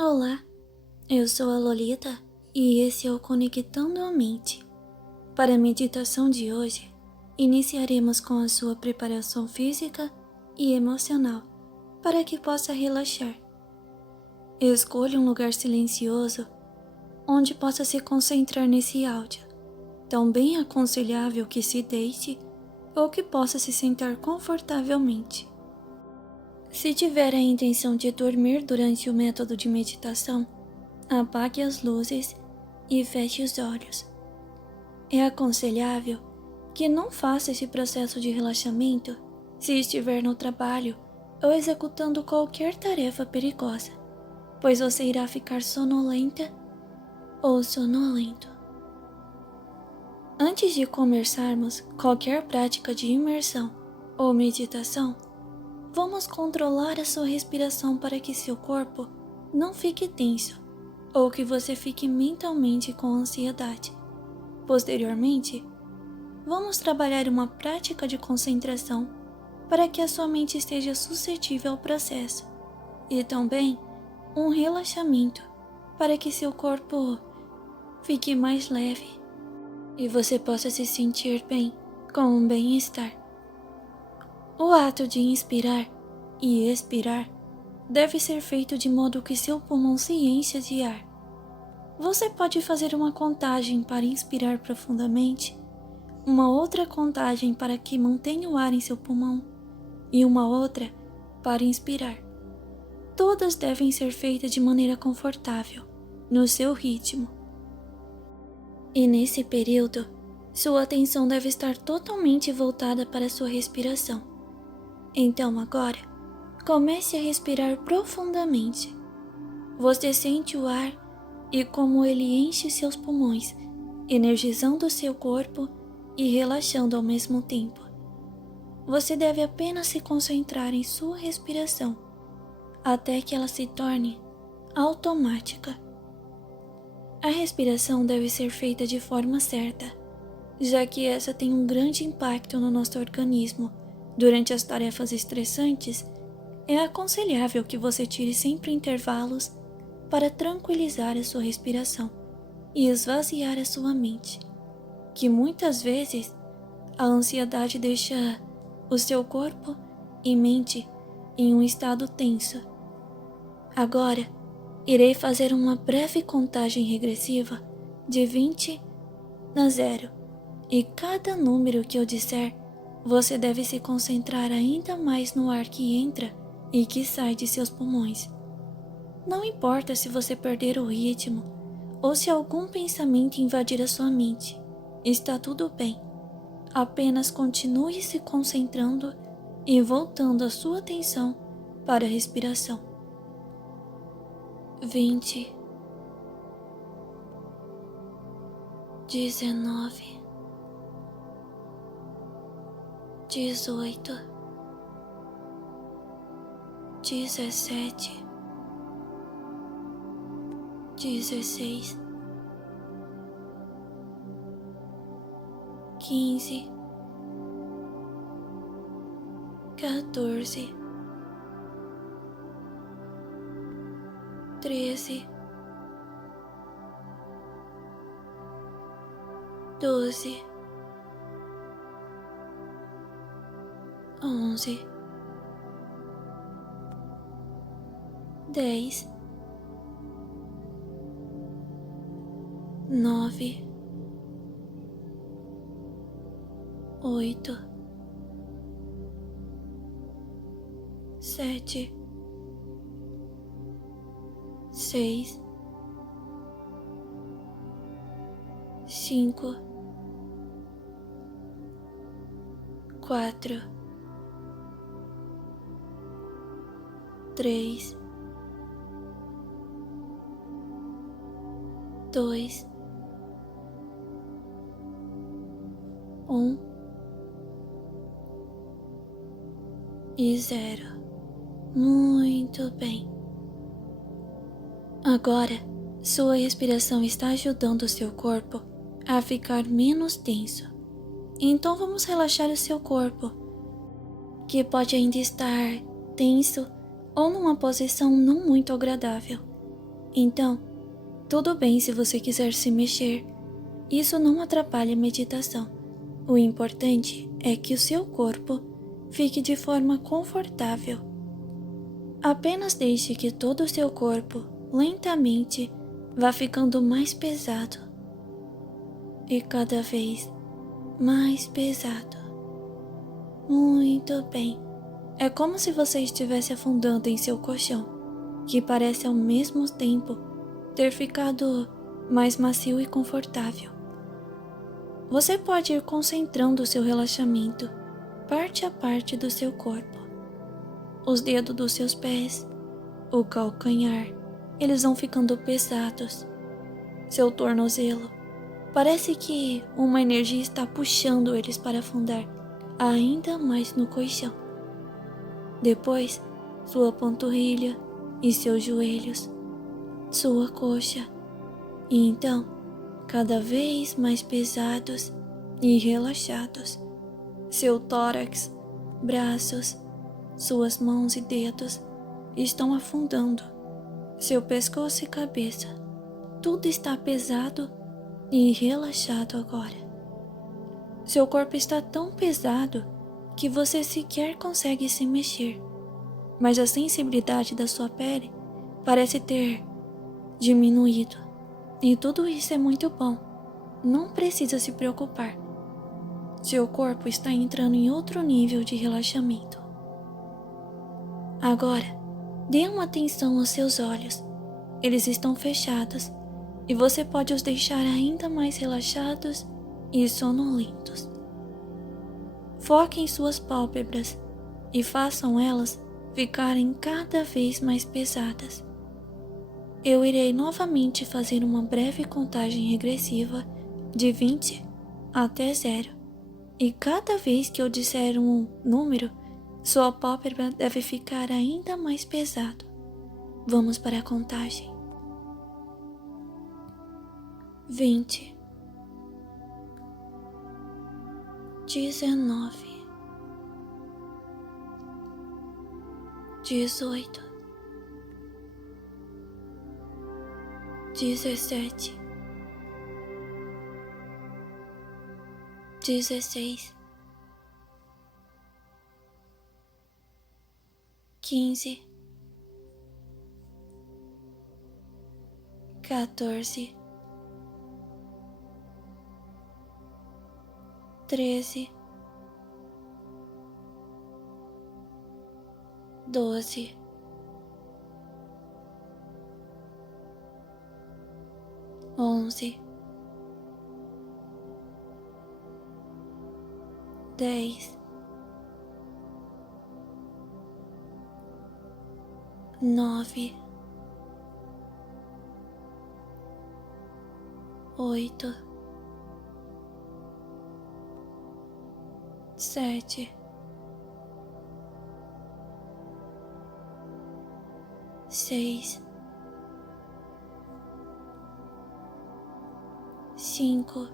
Olá, eu sou a Lolita e esse é o Conectando a Mente. Para a meditação de hoje, iniciaremos com a sua preparação física e emocional para que possa relaxar. Escolha um lugar silencioso onde possa se concentrar nesse áudio, tão bem aconselhável que se deite ou que possa se sentar confortavelmente. Se tiver a intenção de dormir durante o método de meditação, apague as luzes e feche os olhos. É aconselhável que não faça esse processo de relaxamento se estiver no trabalho ou executando qualquer tarefa perigosa, pois você irá ficar sonolenta ou sonolento. Antes de começarmos qualquer prática de imersão ou meditação, vamos controlar a sua respiração para que seu corpo não fique tenso ou que você fique mentalmente com ansiedade. Posteriormente, vamos trabalhar uma prática de concentração para que a sua mente esteja suscetível ao processo e também um relaxamento para que seu corpo fique mais leve e você possa se sentir bem com um bem-estar. O ato de inspirar e expirar deve ser feito de modo que seu pulmão se encha de ar. Você pode fazer uma contagem para inspirar profundamente, uma outra contagem para que mantenha o ar em seu pulmão e uma outra para inspirar. Todas devem ser feitas de maneira confortável, no seu ritmo. E nesse período, sua atenção deve estar totalmente voltada para a sua respiração. Então agora, comece a respirar profundamente. Você sente o ar e como ele enche seus pulmões, energizando seu corpo e relaxando ao mesmo tempo. Você deve apenas se concentrar em sua respiração, até que ela se torne automática. A respiração deve ser feita de forma certa, já que essa tem um grande impacto no nosso organismo. Durante as tarefas estressantes, é aconselhável que você tire sempre intervalos para tranquilizar a sua respiração e esvaziar a sua mente, que muitas vezes a ansiedade deixa o seu corpo e mente em um estado tenso. Agora, irei fazer uma breve contagem regressiva de 20 a 0 e cada número que eu disser, você deve se concentrar ainda mais no ar que entra e que sai de seus pulmões. Não importa se você perder o ritmo ou se algum pensamento invadir a sua mente, está tudo bem. Apenas continue se concentrando e voltando a sua atenção para a respiração. 20, 19, 18, 17, 16, 15, 14, 13, 12, 11, 10, 9, 8, 7, 6, 5, 4, 3, 2, 1 e 0. Muito bem. Agora, sua respiração está ajudando o seu corpo a ficar menos tenso. Então vamos relaxar o seu corpo, que pode ainda estar tenso ou numa posição não muito agradável. Então, tudo bem se você quiser se mexer. Isso não atrapalha a meditação. O importante é que o seu corpo fique de forma confortável. Apenas deixe que todo o seu corpo, lentamente, vá ficando mais pesado. E cada vez mais pesado. Muito bem. É como se você estivesse afundando em seu colchão, que parece ao mesmo tempo ter ficado mais macio e confortável. Você pode ir concentrando o seu relaxamento, parte a parte do seu corpo. Os dedos dos seus pés, o calcanhar, eles vão ficando pesados. Seu tornozelo, parece que uma energia está puxando eles para afundar ainda mais no colchão. Depois, sua panturrilha e seus joelhos, sua coxa, e então, cada vez mais pesados e relaxados, seu tórax, braços, suas mãos e dedos estão afundando, seu pescoço e cabeça, tudo está pesado e relaxado agora. Seu corpo está tão pesado que você sequer consegue se mexer, mas a sensibilidade da sua pele parece ter diminuído, e tudo isso é muito bom. Não precisa se preocupar. Seu corpo está entrando em outro nível de relaxamento. Agora, dê uma atenção aos seus olhos. Eles estão fechados e você pode os deixar ainda mais relaxados e sonolentos. Foque em suas pálpebras e façam elas ficarem cada vez mais pesadas. Eu irei novamente fazer uma breve contagem regressiva de 20 até 0, e cada vez que eu disser um número, sua pálpebra deve ficar ainda mais pesado. Vamos para a contagem. 20, 19, 18, 17, 16, 15, 14, 13, 12, 11, 10, 9, 8, 7, 6, 5,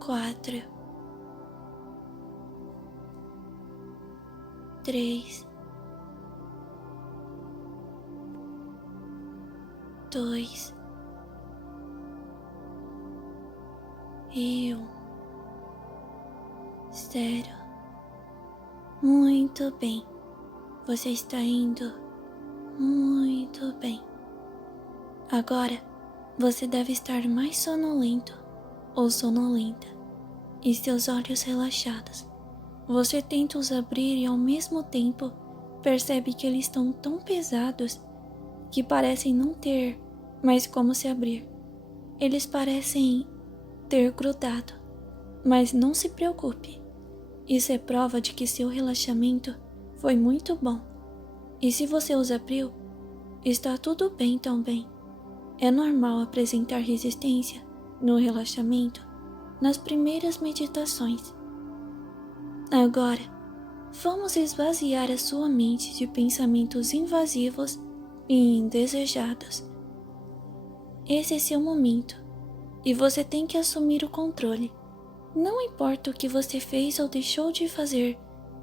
4, 3, 2 e 1. 0. Muito bem. Você está indo muito bem. Agora, você deve estar mais sonolento ou sonolenta e seus olhos relaxados. Você tenta os abrir e ao mesmo tempo percebe que eles estão tão pesados que parecem não ter mais como se abrir. Eles parecem ter grudado, mas não se preocupe. Isso é prova de que seu relaxamento foi muito bom. E se você os abriu, está tudo bem também. É normal apresentar resistência no relaxamento nas primeiras meditações. Agora, vamos esvaziar a sua mente de pensamentos invasivos e indesejados. Esse é seu momento e você tem que assumir o controle. Não importa o que você fez ou deixou de fazer,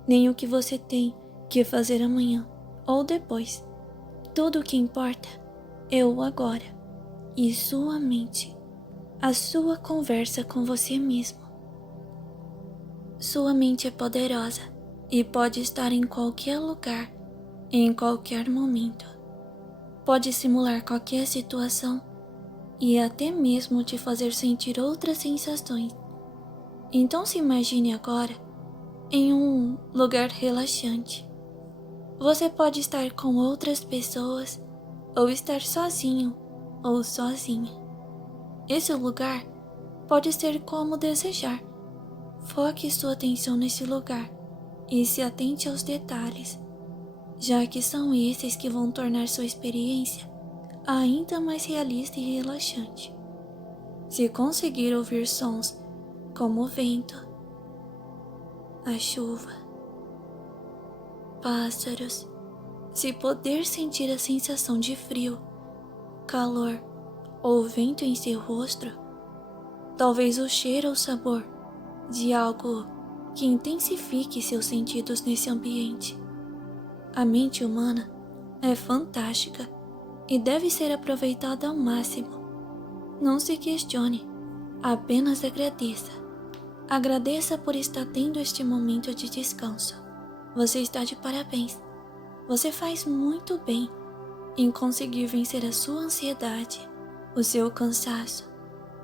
nem o que você tem que fazer amanhã ou depois. Tudo o que importa é o agora e sua mente, a sua conversa com você mesmo. Sua mente é poderosa e pode estar em qualquer lugar, em qualquer momento. Pode simular qualquer situação e até mesmo te fazer sentir outras sensações. Então se imagine agora em um lugar relaxante. Você pode estar com outras pessoas ou estar sozinho ou sozinha. Esse lugar pode ser como desejar. Foque sua atenção nesse lugar e se atente aos detalhes, já que são esses que vão tornar sua experiência ainda mais realista e relaxante. Se conseguir ouvir sons como o vento, a chuva, pássaros, se poder sentir a sensação de frio, calor ou vento em seu rosto, talvez o cheiro ou sabor de algo que intensifique seus sentidos nesse ambiente. A mente humana é fantástica e deve ser aproveitada ao máximo. Não se questione, apenas agradeça. Agradeça por estar tendo este momento de descanso. Você está de parabéns. Você faz muito bem em conseguir vencer a sua ansiedade, o seu cansaço,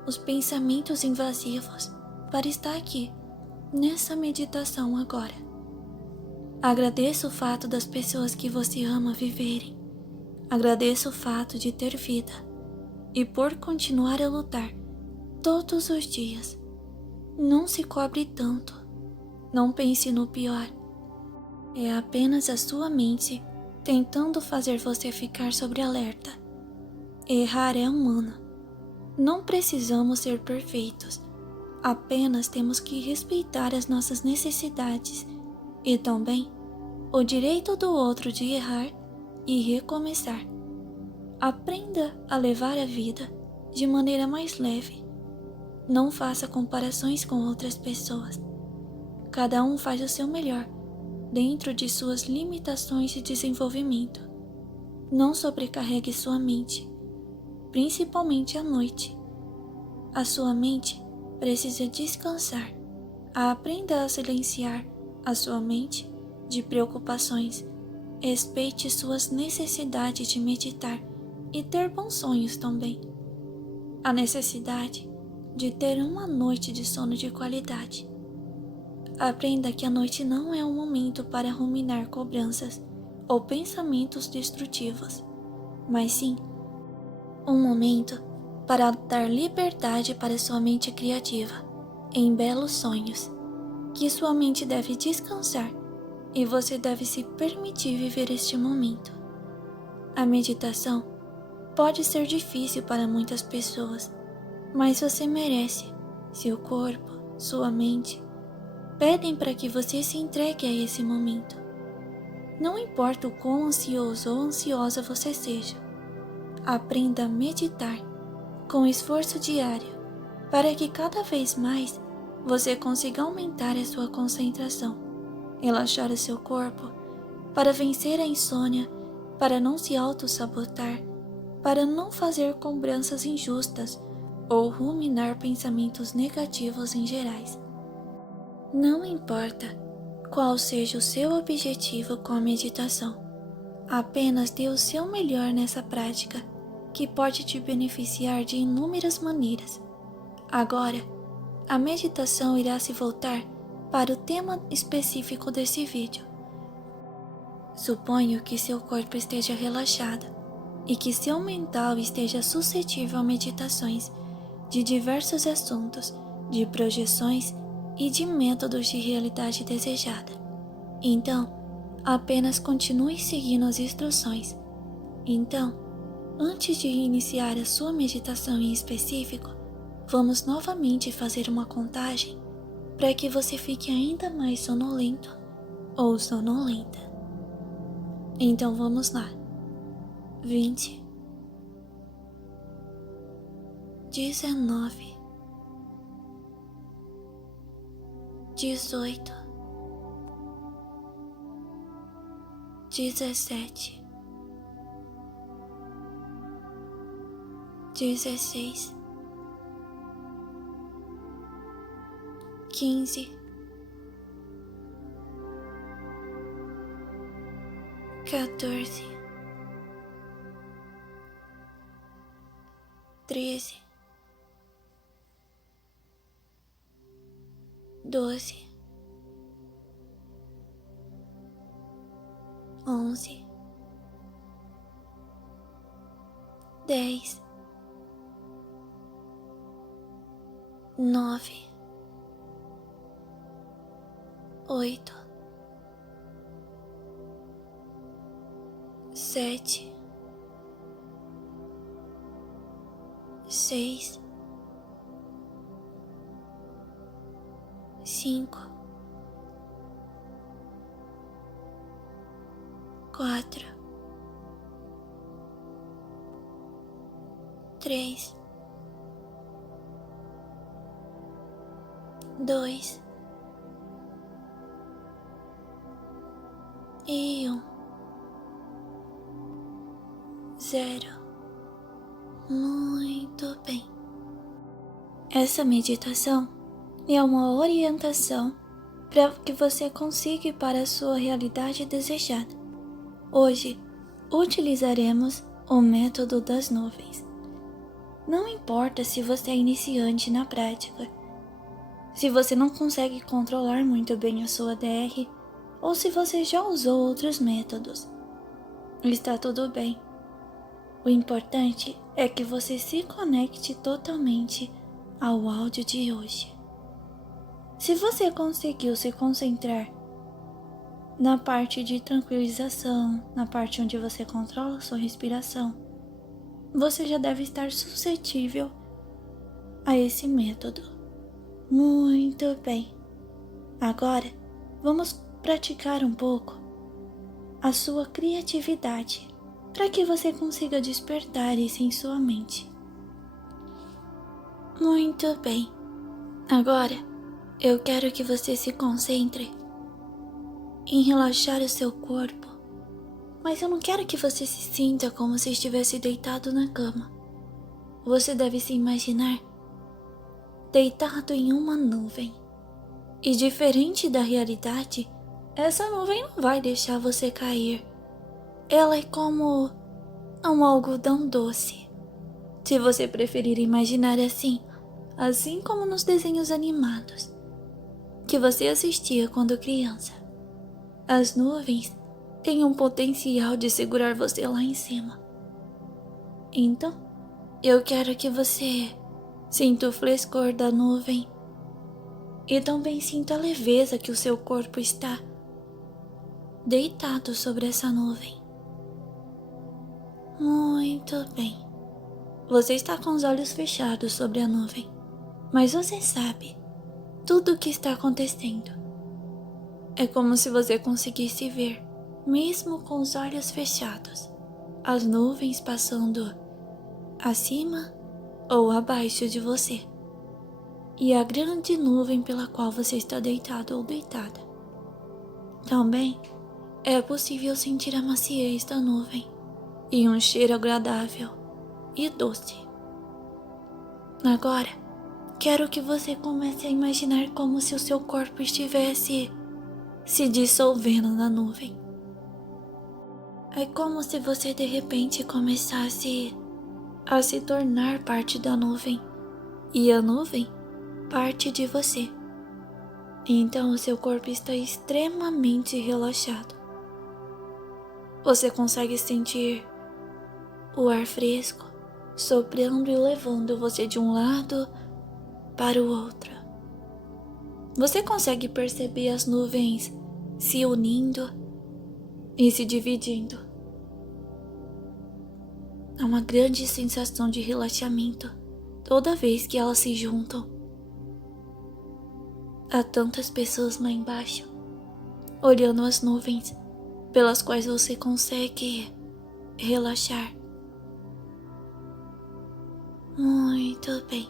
os pensamentos invasivos para estar aqui, nessa meditação agora. Agradeça o fato das pessoas que você ama viverem. Agradeça o fato de ter vida e por continuar a lutar todos os dias. Não se cobre tanto. Não pense no pior. É apenas a sua mente tentando fazer você ficar sobre alerta. Errar é humano. Não precisamos ser perfeitos. Apenas temos que respeitar as nossas necessidades e também o direito do outro de errar e recomeçar. Aprenda a levar a vida de maneira mais leve. Não faça comparações com outras pessoas. Cada um faz o seu melhor dentro de suas limitações de desenvolvimento. Não sobrecarregue sua mente, principalmente à noite. A sua mente precisa descansar. Aprenda a silenciar a sua mente de preocupações. Respeite suas necessidades de meditar e ter bons sonhos também. A necessidade de ter uma noite de sono de qualidade. Aprenda que a noite não é um momento para ruminar cobranças ou pensamentos destrutivos, mas sim um momento para dar liberdade para sua mente criativa em belos sonhos, que sua mente deve descansar e você deve se permitir viver este momento. A meditação pode ser difícil para muitas pessoas, mas você merece. Seu corpo, sua mente pedem para que você se entregue a esse momento. Não importa o quão ansioso ou ansiosa você seja, aprenda a meditar com esforço diário para que cada vez mais você consiga aumentar a sua concentração, relaxar o seu corpo, para vencer a insônia, para não se auto-sabotar, para não fazer cobranças injustas ou ruminar pensamentos negativos em gerais. Não importa qual seja o seu objetivo com a meditação, apenas dê o seu melhor nessa prática, que pode te beneficiar de inúmeras maneiras. Agora, a meditação irá se voltar para o tema específico desse vídeo. Suponho que seu corpo esteja relaxado e que seu mental esteja suscetível a meditações de diversos assuntos, de projeções e de métodos de realidade desejada. Então, apenas continue seguindo as instruções. Então, antes de iniciar a sua meditação em específico, vamos novamente fazer uma contagem para que você fique ainda mais sonolento ou sonolenta. Então vamos lá. 20, 19, 18, 17, 16, 15, 14, 13, 12, 11, 10, 9, 8, 7, 6, 5, 4, 3, 2 e 1, 0. Muito bem. Essa meditação é uma orientação para que você consiga ir para a sua realidade desejada. Hoje, utilizaremos o método das nuvens. Não importa se você é iniciante na prática, se você não consegue controlar muito bem a sua DR, ou se você já usou outros métodos. Está tudo bem. O importante é que você se conecte totalmente ao áudio de hoje. Se você conseguiu se concentrar na parte de tranquilização, na parte onde você controla a sua respiração, você já deve estar suscetível a esse método. Muito bem. Agora, vamos praticar um pouco a sua criatividade para que você consiga despertar isso em sua mente. Muito bem. Agora, eu quero que você se concentre em relaxar o seu corpo, mas eu não quero que você se sinta como se estivesse deitado na cama. Você deve se imaginar deitado em uma nuvem. E diferente da realidade, essa nuvem não vai deixar você cair. Ela é como um algodão doce. Se você preferir imaginar assim como nos desenhos animados que você assistia quando criança. As nuvens têm um potencial de segurar você lá em cima. Então, eu quero que você sinta o frescor da nuvem e também sinta a leveza que o seu corpo está deitado sobre essa nuvem. Muito bem. Você está com os olhos fechados sobre a nuvem, mas você sabe tudo o que está acontecendo. É como se você conseguisse ver, mesmo com os olhos fechados, as nuvens passando acima ou abaixo de você, e a grande nuvem pela qual você está deitado ou deitada. Também é possível sentir a maciez da nuvem e um cheiro agradável e doce. Agora, quero que você comece a imaginar como se o seu corpo estivesse se dissolvendo na nuvem. É como se você de repente começasse a se tornar parte da nuvem e a nuvem parte de você. Então o seu corpo está extremamente relaxado. Você consegue sentir o ar fresco soprando e levando você de um lado para o outro. Você consegue perceber as nuvens se unindo e se dividindo. Há uma grande sensação de relaxamento toda vez que elas se juntam. Há tantas pessoas lá embaixo, olhando as nuvens pelas quais você consegue relaxar. Muito bem.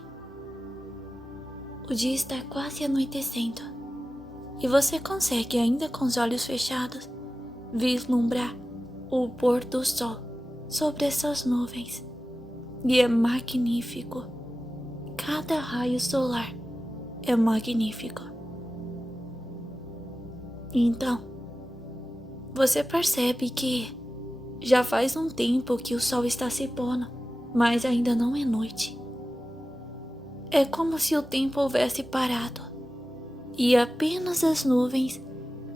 O dia está quase anoitecendo e você consegue, ainda com os olhos fechados, vislumbrar o pôr do sol sobre essas nuvens. E é magnífico. Cada raio solar é magnífico. Então, você percebe que já faz um tempo que o sol está se pondo, mas ainda não é noite. É como se o tempo houvesse parado e apenas as nuvens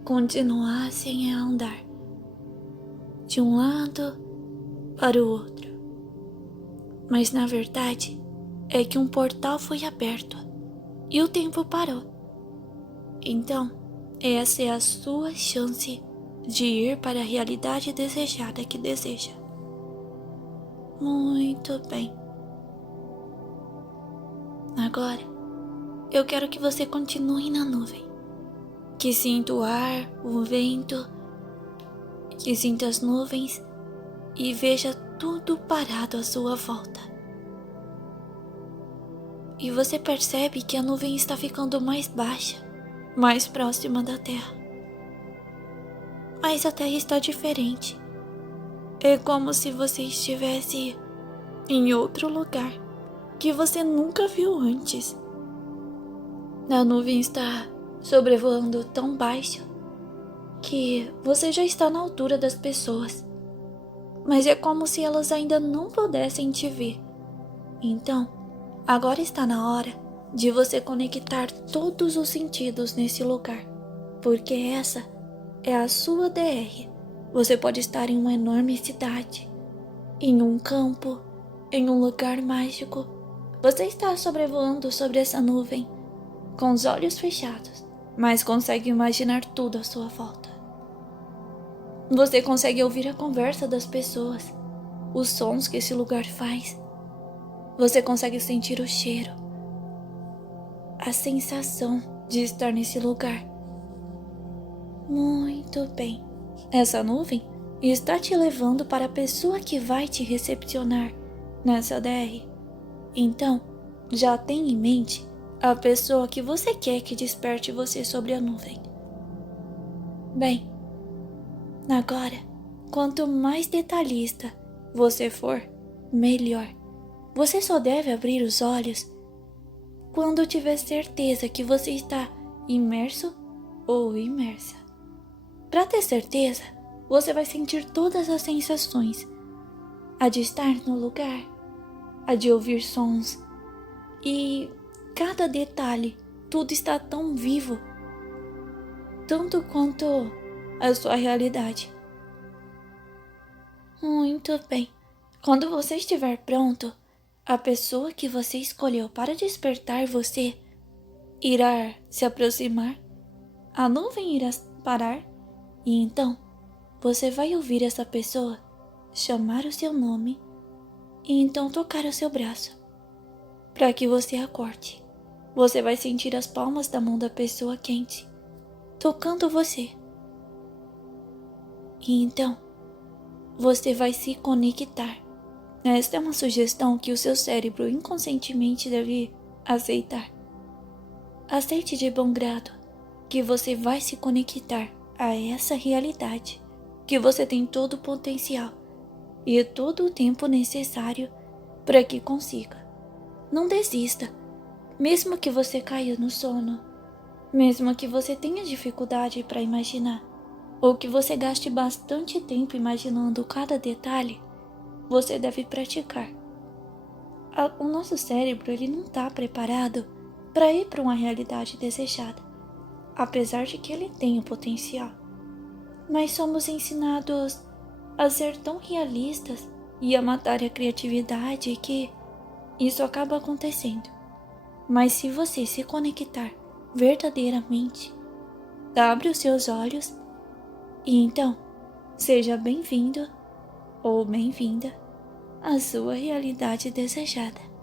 continuassem a andar de um lado para o outro. Mas na verdade é que um portal foi aberto e o tempo parou. Então, essa é a sua chance de ir para a realidade desejada que deseja. Muito bem. Agora, eu quero que você continue na nuvem. Que sinta o ar, o vento, que sinta as nuvens e veja tudo parado à sua volta. E você percebe que a nuvem está ficando mais baixa, mais próxima da Terra. Mas a Terra está diferente. É como se você estivesse em outro lugar que você nunca viu antes. A nuvem está sobrevoando tão baixo que você já está na altura das pessoas, mas é como se elas ainda não pudessem te ver. Então, agora está na hora de você conectar todos os sentidos nesse lugar, porque essa é a sua DR. Você pode estar em uma enorme cidade, em um campo, em um lugar mágico. Você está sobrevoando sobre essa nuvem, com os olhos fechados, mas consegue imaginar tudo à sua volta. Você consegue ouvir a conversa das pessoas, os sons que esse lugar faz. Você consegue sentir o cheiro, a sensação de estar nesse lugar. Muito bem. Essa nuvem está te levando para a pessoa que vai te recepcionar nessa DR. Então, já tem em mente a pessoa que você quer que desperte você sobre a nuvem. Bem, agora, quanto mais detalhista você for, melhor. Você só deve abrir os olhos quando tiver certeza que você está imerso ou imersa. Para ter certeza, você vai sentir todas as sensações: a de estar no lugar, a de ouvir sons, e cada detalhe, tudo está tão vivo, tanto quanto a sua realidade. Muito bem. Quando você estiver pronto, a pessoa que você escolheu para despertar você irá se aproximar, a nuvem irá parar, e então você vai ouvir essa pessoa chamar o seu nome e então tocar o seu braço para que você acorde. Você vai sentir as palmas da mão da pessoa quente tocando você. E então você vai se conectar. Esta é uma sugestão que o seu cérebro inconscientemente deve aceitar. Aceite de bom grado que você vai se conectar a essa realidade, que você tem todo o potencial e todo o tempo necessário para que consiga. Não desista, mesmo que você caia no sono, mesmo que você tenha dificuldade para imaginar, ou que você gaste bastante tempo imaginando cada detalhe, você deve praticar. O nosso cérebro ele não está preparado para ir para uma realidade desejada, apesar de que ele tem o potencial. Mas somos ensinados a ser tão realistas e a matar a criatividade que isso acaba acontecendo. Mas se você se conectar verdadeiramente, abre os seus olhos e então seja bem-vindo ou bem-vinda à sua realidade desejada.